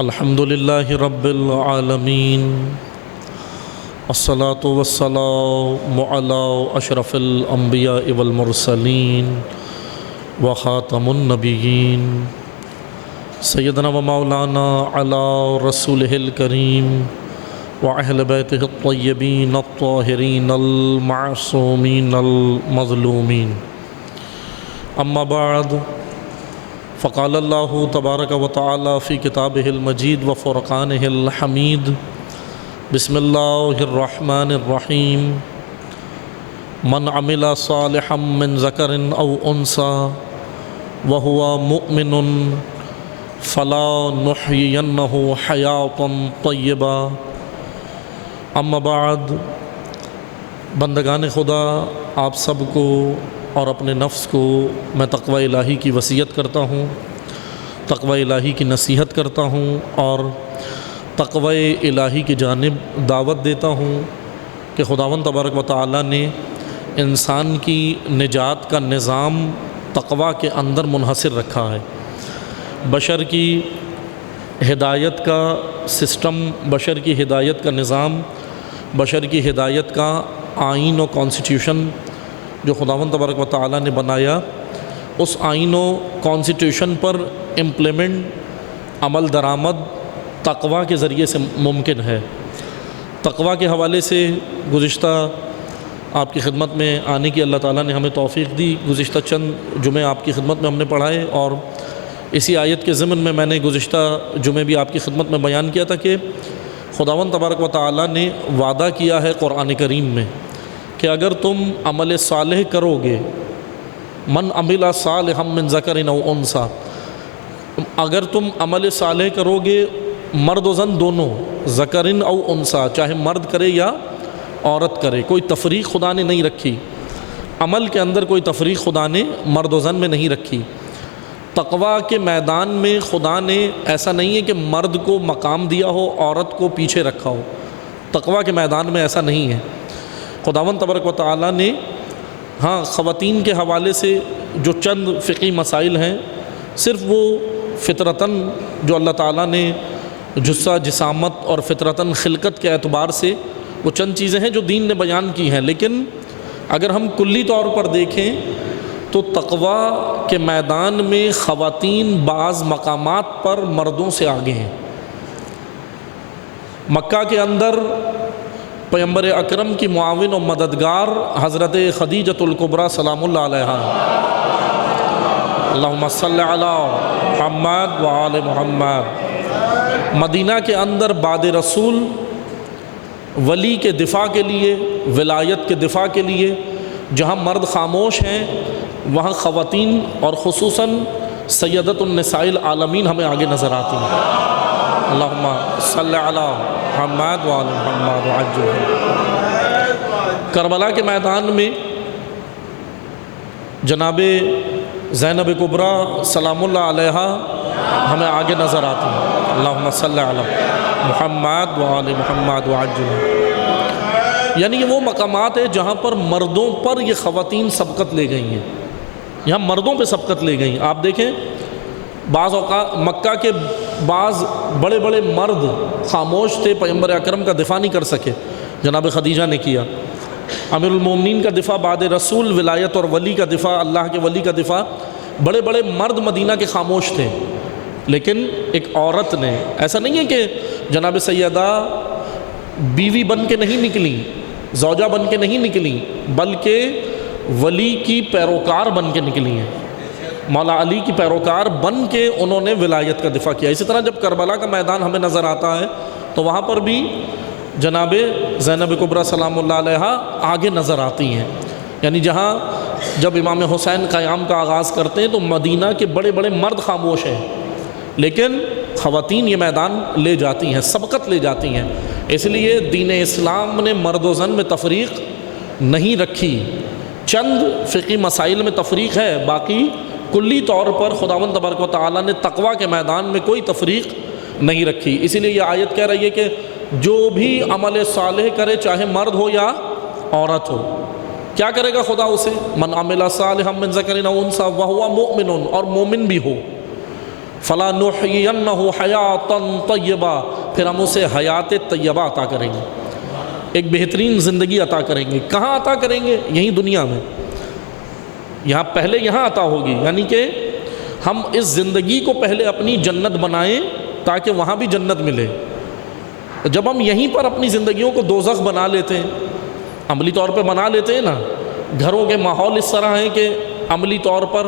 الحمد للہ رب العالمین الصلاۃ والسلام علی اشرف الانبیاء والمرسلین وخاتم النبیین سیدنا و مولانا علی رسولہ الکریم واہل بیتہ الطیبین الطاہرین المعصومین المظلومین اما بعد فقال اللہ تبارک و تعالی فی کتابہ المجید و فرقانہ الحمید بسم اللہ الرحمن الرحیم من عمل صالحا من ذکر او انثی وہو مؤمن فلا نحیینہ حیاتا طیبا اما بعد بندگان خدا، آپ سب کو اور اپنے نفس کو میں تقوی الہی کی وصیت کرتا ہوں، تقوی الہی کی نصیحت کرتا ہوں اور تقوی الہی کی جانب دعوت دیتا ہوں کہ خداوند تبارک و تعالی نے انسان کی نجات کا نظام تقوی کے اندر منحصر رکھا ہے۔ بشر کی ہدایت کا سسٹم، بشر کی ہدایت کا نظام، بشر کی ہدایت کا آئین و کانسٹیٹیوشن جو خداوند تبارک و تعالی نے بنایا، اس آئین و کانسٹیٹیوشن پر امپلیمنٹ، عمل درآمد تقوی کے ذریعے سے ممکن ہے۔ تقوی کے حوالے سے گزشتہ آپ کی خدمت میں آنے کی اللہ تعالیٰ نے ہمیں توفیق دی۔ گزشتہ چند جمعے آپ کی خدمت میں ہم نے پڑھائے اور اسی آیت کے ضمن میں نے گزشتہ جمعے بھی آپ کی خدمت میں بیان کیا تھا کہ خداوند تبارک و تعالیٰ نے وعدہ کیا ہے قرآن کریم میں کہ اگر تم عمل صالح کرو گے، من عمل صالحا من ذکر او انثی، اگر تم عمل صالح کرو گے مرد و زن دونوں، ذکر او انثی، چاہے مرد کرے یا عورت کرے، کوئی تفریق خدا نے نہیں رکھی، عمل کے اندر کوئی تفریق خدا نے مرد و زن میں نہیں رکھی۔ تقوی کے میدان میں خدا نے ایسا نہیں ہے کہ مرد کو مقام دیا ہو، عورت کو پیچھے رکھا ہو۔ تقوی کے میدان میں ایسا نہیں ہے۔ خداوند تبارک و تعالیٰ نے خواتین کے حوالے سے جو چند فقہی مسائل ہیں، صرف وہ فطرتاً جو اللہ تعالیٰ نے جثہ جسامت اور فطرتاً خلقت کے اعتبار سے وہ چند چیزیں ہیں جو دین نے بیان کی ہیں، لیکن اگر ہم کلی طور پر دیکھیں تو تقوی کے میدان میں خواتین بعض مقامات پر مردوں سے آگے ہیں۔ مکہ کے اندر پیغمبر اکرم کی معاون و مددگار حضرت خدیجۃ الکبریٰ سلام اللہ علیہا، اللہم صلی علی محمد و آل محمد، مدینہ کے اندر بعد رسول ولی کے دفاع کے لیے، ولایت کے دفاع کے لیے جہاں مرد خاموش ہیں، وہاں خواتین اور خصوصاً سیدۃ النساء العالمین ہمیں آگے نظر آتی ہیں۔ اللہم صلی علی محمد و آل محمد وعجل۔ کربلا کے میدان میں جناب زینب کبریٰ سلام اللہ علیہا ہمیں آگے نظر آتی ہیں۔ اللہم صلی علی محمد و آل محمد وعجل۔ یعنی یہ وہ مقامات ہیں جہاں پر مردوں پر یہ خواتین سبقت لے گئی ہیں، یہاں مردوں پہ سبقت لے گئی۔ آپ دیکھیں بعض اوقات مکہ کے بعض بڑے بڑے مرد خاموش تھے، پیغمبر اکرم کا دفاع نہیں کر سکے، جناب خدیجہ نے کیا۔ امیر المومنین کا دفاع بعد رسول، ولایت اور ولی کا دفاع، اللہ کے ولی کا دفاع، بڑے بڑے مرد مدینہ کے خاموش تھے، لیکن ایک عورت نے، ایسا نہیں ہے کہ جناب سیدہ بیوی بن کے نہیں نکلی، زوجہ بن کے نہیں نکلی، بلکہ ولی کی پیروکار بن کے نکلی ہیں، مولا علی کی پیروکار بن کے انہوں نے ولایت کا دفاع کیا۔ اسی طرح جب کربلا کا میدان ہمیں نظر آتا ہے تو وہاں پر بھی جناب زینب کبریٰ سلام اللہ علیہا آگے نظر آتی ہیں۔ یعنی جہاں جب امام حسین قیام کا آغاز کرتے ہیں تو مدینہ کے بڑے بڑے مرد خاموش ہیں، لیکن خواتین یہ میدان لے جاتی ہیں، سبقت لے جاتی ہیں۔ اس لیے دین اسلام نے مرد و زن میں تفریق نہیں رکھی، چند فقہی مسائل میں تفریق ہے، باقی کلی طور پر خداوند تبارک و تعالیٰ نے تقوی کے میدان میں کوئی تفریق نہیں رکھی۔ اسی لیے یہ آیت کہہ رہی ہے کہ جو بھی عمل صالح کرے، چاہے مرد ہو یا عورت ہو، کیا کرے گا خدا اسے؟ من عمل صالحا من ذکر او انثی وہو مؤمن، اور مومن بھی ہو۔ فلا نحینہ حیاتا طیبہ، پھر ہم اسے حیات طیبہ عطا کریں گے، ایک بہترین زندگی عطا کریں گے۔ کہاں عطا کریں گے؟ یہیں دنیا میں، یہاں پہلے یہاں عطا ہوگی، یعنی کہ ہم اس زندگی کو پہلے اپنی جنت بنائیں تاکہ وہاں بھی جنت ملے۔ جب ہم یہیں پر اپنی زندگیوں کو دوزخ بنا لیتے ہیں، عملی طور پہ بنا لیتے ہیں نا، گھروں کے ماحول اس طرح ہیں کہ عملی طور پر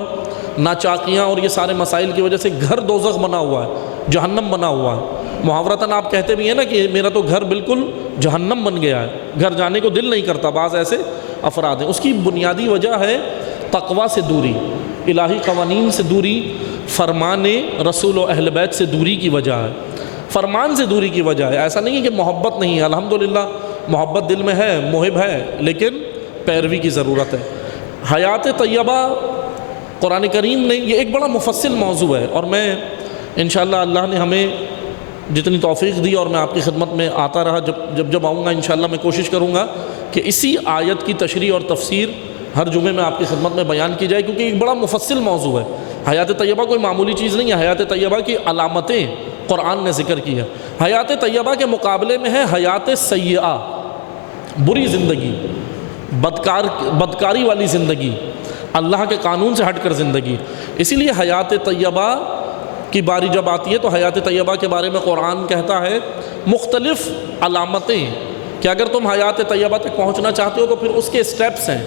ناچاکیاں اور یہ سارے مسائل کی وجہ سے گھر دوزخ بنا ہوا ہے، جہنم بنا ہوا ہے۔ محاورتاً آپ کہتے بھی ہیں نا کہ میرا تو گھر بالکل جہنم بن گیا ہے، گھر جانے کو دل نہیں کرتا، بعض ایسے افراد ہیں۔ اس کی بنیادی وجہ ہے تقویٰ سے دوری، الہی قوانین سے دوری، فرمان رسول و اہل بیت سے دوری کی وجہ ہے، فرمان سے دوری کی وجہ ہے۔ ایسا نہیں ہے کہ محبت نہیں ہے، الحمدللہ محبت دل میں ہے، محب ہے، لیکن پیروی کی ضرورت ہے۔ حیات طیبہ قرآن کریم نے، یہ ایک بڑا مفصل موضوع ہے، اور میں انشاءاللہ اللہ نے ہمیں جتنی توفیق دی اور میں آپ کی خدمت میں آتا رہا، جب آؤں گا انشاءاللہ میں کوشش کروں گا کہ اسی آیت کی تشریح اور تفسیر ہر جمعے میں آپ کی خدمت میں بیان کی جائے، کیونکہ ایک بڑا مفصل موضوع ہے۔ حیات طیبہ کوئی معمولی چیز نہیں ہے، حیات طیبہ کی علامتیں قرآن نے ذکر کی ہے۔ حیات طیبہ کے مقابلے میں ہے حیات سیئہ، بری زندگی، بدکاری والی زندگی، اللہ کے قانون سے ہٹ کر زندگی۔ اسی لیے حیات طیبہ کی باری جب آتی ہے تو حیات طیبہ کے بارے میں قرآن کہتا ہے مختلف علامتیں کہ اگر تم حیات طیبہ تک پہنچنا چاہتے ہو تو پھر اس کے سٹیپس ہیں،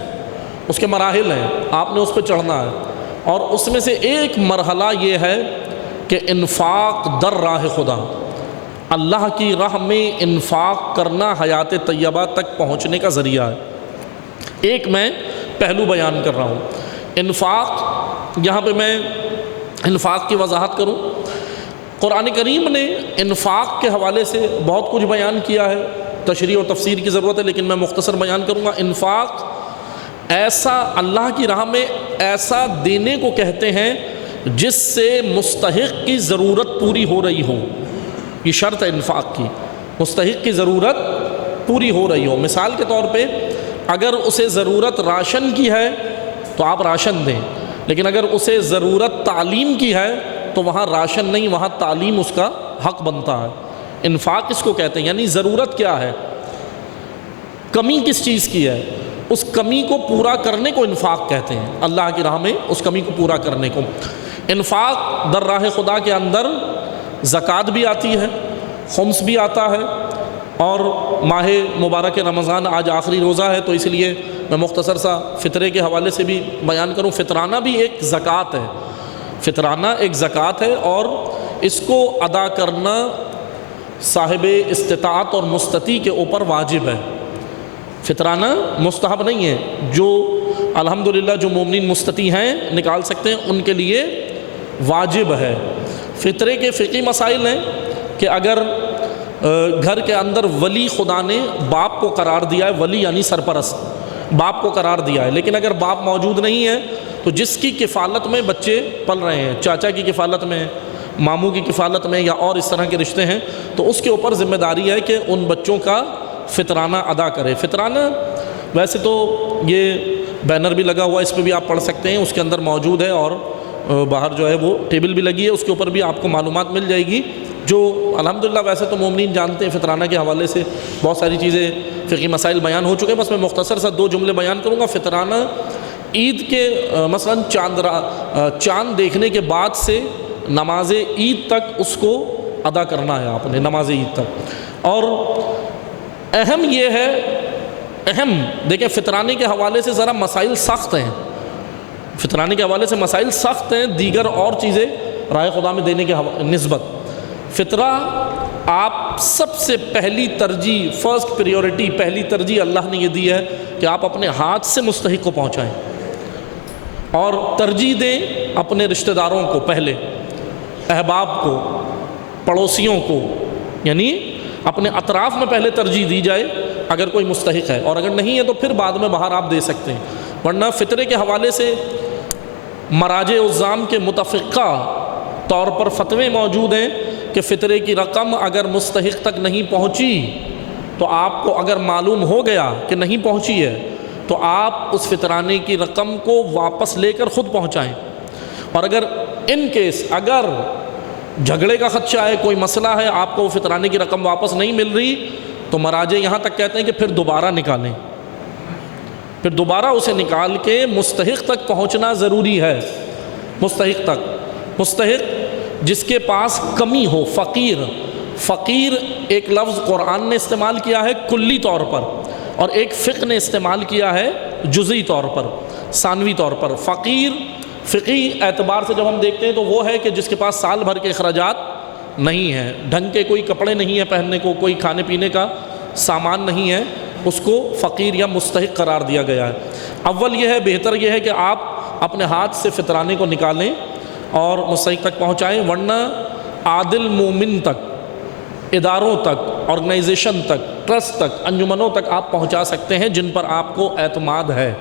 اس کے مراحل ہیں، آپ نے اس پہ چڑھنا ہے۔ اور اس میں سے ایک مرحلہ یہ ہے کہ انفاق در راہ خدا، اللہ کی راہ میں انفاق کرنا حیات طیبہ تک پہنچنے کا ذریعہ ہے۔ ایک میں پہلو بیان کر رہا ہوں، انفاق۔ یہاں پہ میں انفاق کی وضاحت کروں، قرآن کریم نے انفاق کے حوالے سے بہت کچھ بیان کیا ہے، تشریح اور تفسیر کی ضرورت ہے، لیکن میں مختصر بیان کروں گا۔ انفاق ایسا اللہ کی راہ میں ایسا دینے کو کہتے ہیں جس سے مستحق کی ضرورت پوری ہو رہی ہو، یہ شرط ہے انفاق کی، مستحق کی ضرورت پوری ہو رہی ہو۔ مثال کے طور پہ اگر اسے ضرورت راشن کی ہے تو آپ راشن دیں، لیکن اگر اسے ضرورت تعلیم کی ہے تو وہاں راشن نہیں، وہاں تعلیم اس کا حق بنتا ہے۔ انفاق اس کو کہتے ہیں، یعنی ضرورت کیا ہے، کمی کس چیز کی ہے، اس کمی کو پورا کرنے کو انفاق کہتے ہیں، اللہ کی راہ میں اس کمی کو پورا کرنے کو۔ انفاق در راہ خدا کے اندر زکوٰۃ بھی آتی ہے، خمس بھی آتا ہے، اور ماہ مبارک رمضان آج آخری روزہ ہے تو اس لیے میں مختصر سا فطرے کے حوالے سے بھی بیان کروں۔ فطرانہ بھی ایک زکوٰۃ ہے، فطرانہ ایک زکوٰۃ ہے، اور اس کو ادا کرنا صاحب استطاعت اور مستطیع کے اوپر واجب ہے۔ فطرانہ مستحب نہیں ہے، جو الحمدللہ جو مومنین مستطیع ہیں نکال سکتے ہیں ان کے لیے واجب ہے۔ فطرے کے فقہی مسائل ہیں کہ اگر گھر کے اندر ولی خدا نے باپ کو قرار دیا ہے، ولی یعنی سرپرست، باپ کو قرار دیا ہے، لیکن اگر باپ موجود نہیں ہے تو جس کی کفالت میں بچے پل رہے ہیں، چاچا کی کفالت میں، ماموں کی کفالت میں، یا اور اس طرح کے رشتے ہیں، تو اس کے اوپر ذمہ داری ہے کہ ان بچوں کا فطرانہ ادا کرے۔ فطرانہ ویسے تو یہ بینر بھی لگا ہوا ہے، اس پہ بھی آپ پڑھ سکتے ہیں، اس کے اندر موجود ہے، اور باہر جو ہے وہ ٹیبل بھی لگی ہے، اس کے اوپر بھی آپ کو معلومات مل جائے گی، جو الحمدللہ ویسے تو مومنین جانتے ہیں۔ فطرانہ کے حوالے سے بہت ساری چیزیں فقہی مسائل بیان ہو چکے ہیں، بس میں مختصر سا 2 جملے بیان کروں گا۔ فطرانہ عید کے مثلاً چاند دیکھنے کے بعد سے نماز عید تک اس کو ادا کرنا ہے آپ نے، نماز عید تک۔ اور اہم یہ ہے، دیکھیں فطرانے کے حوالے سے ذرا مسائل سخت ہیں، فطرانے کے حوالے سے مسائل سخت ہیں دیگر اور چیزیں رائے خدا میں دینے کے نسبت۔ فطرہ آپ سب سے پہلی ترجیح، فرسٹ پریورٹی، پہلی ترجیح اللہ نے یہ دی ہے کہ آپ اپنے ہاتھ سے مستحق کو پہنچائیں، اور ترجیح دیں اپنے رشتہ داروں کو، پہلے احباب کو، پڑوسیوں کو، یعنی اپنے اطراف میں پہلے ترجیح دی جائے اگر کوئی مستحق ہے، اور اگر نہیں ہے تو پھر بعد میں باہر آپ دے سکتے ہیں۔ ورنہ فطرے کے حوالے سے مراجع عظام کے متفقہ طور پر فتوے موجود ہیں کہ فطرے کی رقم اگر مستحق تک نہیں پہنچی تو آپ کو اگر معلوم ہو گیا کہ نہیں پہنچی ہے تو آپ اس فطرانے کی رقم کو واپس لے کر خود پہنچائیں، اور اگر ان کیس اگر جھگڑے کا خدشہ ہے، کوئی مسئلہ ہے، آپ کو فطرانے کی رقم واپس نہیں مل رہی، تو مراجع یہاں تک کہتے ہیں کہ پھر دوبارہ نکالیں، پھر دوبارہ اسے نکال کے مستحق تک پہنچنا ضروری ہے۔ مستحق تک، مستحق جس کے پاس کمی ہو، فقیر۔ فقیر ایک لفظ قرآن نے استعمال کیا ہے کلی طور پر، اور ایک فقہ نے استعمال کیا ہے جزئی طور پر، ثانوی طور پر۔ فقیر فقہی اعتبار سے جب ہم دیکھتے ہیں تو وہ ہے کہ جس کے پاس سال بھر کے اخراجات نہیں ہیں، ڈھنگ کے کوئی کپڑے نہیں ہیں پہننے کو، کوئی کھانے پینے کا سامان نہیں ہے، اس کو فقیر یا مستحق قرار دیا گیا ہے۔ اول یہ ہے، بہتر یہ ہے کہ آپ اپنے ہاتھ سے فطرانے کو نکالیں اور مستحق تک پہنچائیں، ورنہ عادل مومن تک، اداروں تک، آرگنائزیشن تک، ٹرسٹ تک، انجمنوں تک آپ پہنچا سکتے ہیں جن پر آپ کو اعتماد ہے۔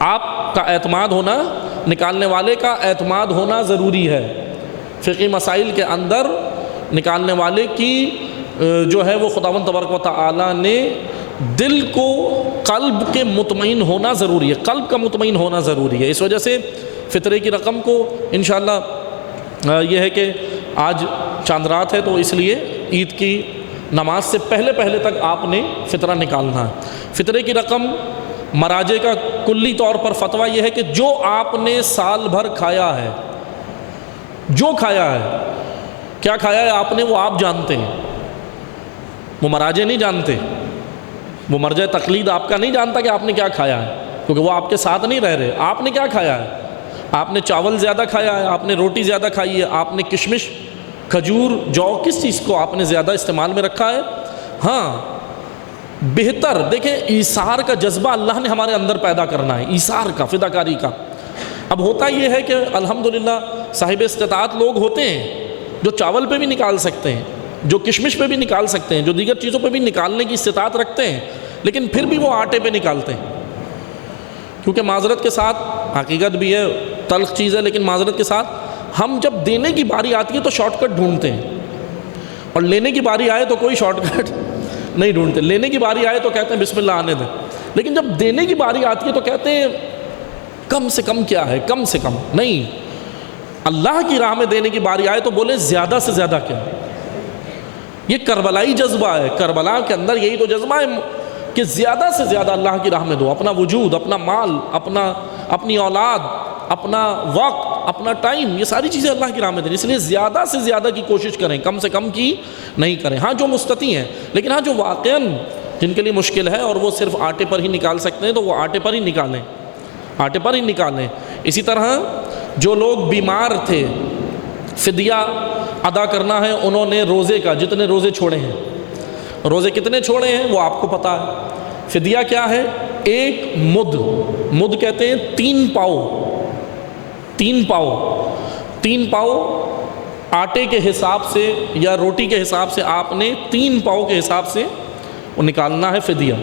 آپ کا اعتماد ہونا، نکالنے والے کا اعتماد ہونا ضروری ہے۔ فقہی مسائل کے اندر نکالنے والے کی جو ہے وہ خداوند تبارک و تعالی نے دل کو، قلب کے مطمئن ہونا ضروری ہے، قلب کا مطمئن ہونا ضروری ہے۔ اس وجہ سے فطرے کی رقم کو انشاءاللہ یہ ہے کہ آج چاند رات ہے تو اس لیے عید کی نماز سے پہلے تک آپ نے فطرہ نکالنا ہے۔ فطرے کی رقم مراجع کا کلی طور پر فتویٰ یہ ہے کہ جو آپ نے سال بھر کھایا ہے، جو کھایا ہے، کیا کھایا ہے آپ نے وہ آپ جانتے ہیں، وہ مراجع نہیں جانتے، وہ مرجع تقلید آپ کا نہیں جانتا کہ آپ نے کیا کھایا ہے، کیونکہ وہ آپ کے ساتھ نہیں رہ رہے۔ آپ نے کیا کھایا ہے؟ آپ نے چاول زیادہ کھایا ہے، آپ نے روٹی زیادہ کھائی ہے، آپ نے کشمش، کھجور، جو، کس چیز کو آپ نے زیادہ استعمال میں رکھا ہے؟ ہاں بہتر دیکھیں، ایثار کا جذبہ اللہ نے ہمارے اندر پیدا کرنا ہے، ایثار کا، فداکاری کا۔ اب ہوتا یہ ہے کہ الحمدللہ صاحب استطاعت لوگ ہوتے ہیں جو چاول پہ بھی نکال سکتے ہیں، جو کشمش پہ بھی نکال سکتے ہیں، جو دیگر چیزوں پہ بھی نکالنے کی استطاعت رکھتے ہیں، لیکن پھر بھی وہ آٹے پہ نکالتے ہیں، کیونکہ معذرت کے ساتھ، حقیقت بھی ہے، تلخ چیز ہے، لیکن معذرت کے ساتھ ہم جب دینے کی باری آتی ہے تو شارٹ کٹ ڈھونڈتے ہیں، اور لینے کی باری آئے تو کوئی شارٹ کٹ نہیں ڈھونڈتے۔ لینے کی باری آئے تو کہتے ہیں بسم اللہ آنے دیں، لیکن جب دینے کی باری آتی ہے تو کہتے ہیں کم سے کم کیا ہے، کم سے کم نہیں۔ اللہ کی راہ میں دینے کی باری آئے تو بولے زیادہ سے زیادہ کیا۔ یہ کربلائی جذبہ ہے، کربلا کے اندر یہی تو جذبہ ہے کہ زیادہ سے زیادہ اللہ کی راہ میں دو، اپنا وجود، اپنا مال، اپنی اولاد، اپنا وقت، اپنا ٹائم، یہ ساری چیزیں اللہ کی راہ میں دیں۔ اس لیے زیادہ سے زیادہ کی کوشش کریں، کم سے کم کی نہیں کریں۔ ہاں جو مستطیع ہیں، لیکن ہاں جو واقعاً جن کے لیے مشکل ہے اور وہ صرف آٹے پر ہی نکال سکتے ہیں تو وہ آٹے پر ہی نکالیں، آٹے پر ہی نکالیں۔ اسی طرح جو لوگ بیمار تھے، فدیہ ادا کرنا ہے، انہوں نے روزے کا، جتنے روزے چھوڑے ہیں، روزے کتنے چھوڑے ہیں وہ آپ کو پتہ ہے۔ فدیہ کیا ہے؟ ایک مد کہتے ہیں 3 پاؤ، 3 پاؤ آٹے کے حساب سے یا روٹی کے حساب سے آپ نے 3 پاؤ کے حساب سے وہ نکالنا ہے فدیہ۔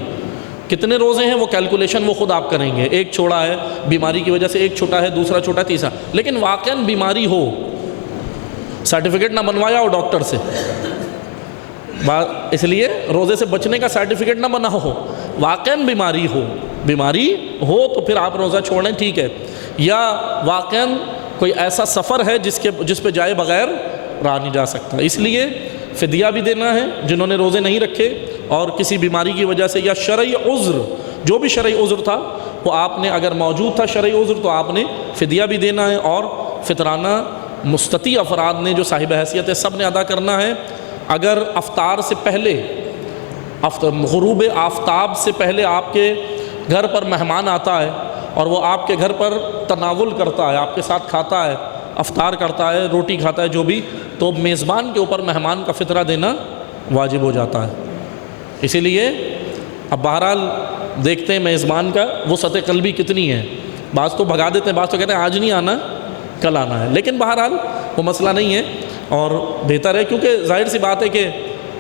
کتنے روزے ہیں وہ کیلکولیشن وہ خود آپ کریں گے، ایک چھوڑا ہے بیماری کی وجہ سے، ایک چھوٹا ہے، دوسرا چھوٹا، تیسرا، لیکن واقعاً بیماری ہو، سرٹیفکیٹ نہ بنوایا ہو ڈاکٹر سے، اس لیے روزے سے بچنے کا سرٹیفکیٹ نہ بنا ہو، واقعاً بیماری ہو تو پھر آپ روزہ چھوڑیں، ٹھیک ہے، یا واقعاً کوئی ایسا سفر ہے جس پہ جائے بغیر رہا نہیں جا سکتا، اس لیے فدیہ بھی دینا ہے جنہوں نے روزے نہیں رکھے اور کسی بیماری کی وجہ سے یا شرعی عذر، جو بھی شرعی عذر تھا وہ آپ نے، اگر موجود تھا شرعی عذر تو آپ نے فدیہ بھی دینا ہے، اور فطرانہ مستطیع افراد نے جو صاحب حیثیت ہے سب نے ادا کرنا ہے۔ اگر افطار سے پہلے، غروب آفتاب سے پہلے آپ کے گھر پر مہمان آتا ہے اور وہ آپ کے گھر پر تناول کرتا ہے، آپ کے ساتھ کھاتا ہے، افطار کرتا ہے، روٹی کھاتا ہے، جو بھی، تو میزبان کے اوپر مہمان کا فطرہ دینا واجب ہو جاتا ہے۔ اسی لیے اب بہرحال دیکھتے ہیں میزبان کا وسعت قلبی کتنی ہے، بعض تو بھگا دیتے ہیں، بعض تو کہتے ہیں آج نہیں آنا کل آنا ہے، لیکن بہرحال وہ مسئلہ نہیں ہے اور بہتر ہے، کیونکہ ظاہر سی بات ہے کہ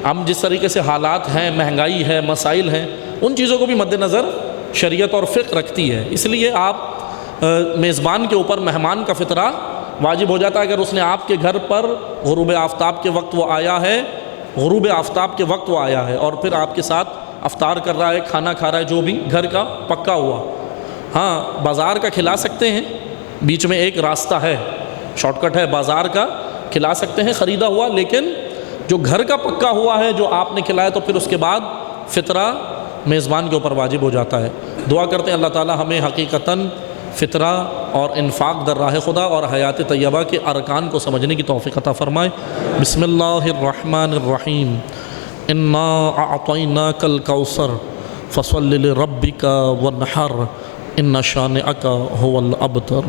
ہم جس طریقے سے حالات ہیں، مہنگائی ہے، مسائل ہیں، ان چیزوں کو بھی مد نظر شریعت اور فقہ رکھتی ہے، اس لیے آپ میزبان کے اوپر مہمان کا فطرہ واجب ہو جاتا ہے۔ اگر اس نے آپ کے گھر پر غروب آفتاب کے وقت وہ آیا ہے، غروب آفتاب کے وقت وہ آیا ہے اور پھر آپ کے ساتھ افطار کر رہا ہے، کھانا کھا رہا ہے، جو بھی گھر کا پکا ہوا، ہاں بازار کا کھلا سکتے ہیں، بیچ میں ایک راستہ ہے، شارٹ کٹ ہے بازار کا، کھلا سکتے ہیں خریدا ہوا، لیکن جو گھر کا پکا ہوا ہے جو آپ نے کھلایا تو پھر اس کے بعد فطرہ میزبان کے اوپر واجب ہو جاتا ہے۔ دعا کرتے ہیں اللہ تعالی ہمیں حقیقتاً فطرہ اور انفاق در راہ خدا اور حیات طیبہ کے ارکان کو سمجھنے کی توفیق عطا فرمائے۔ بسم اللہ الرحمن الرحیم، انا اعطیناک الکوثر فصل لربک وانحر ان شانئک هو الابتر۔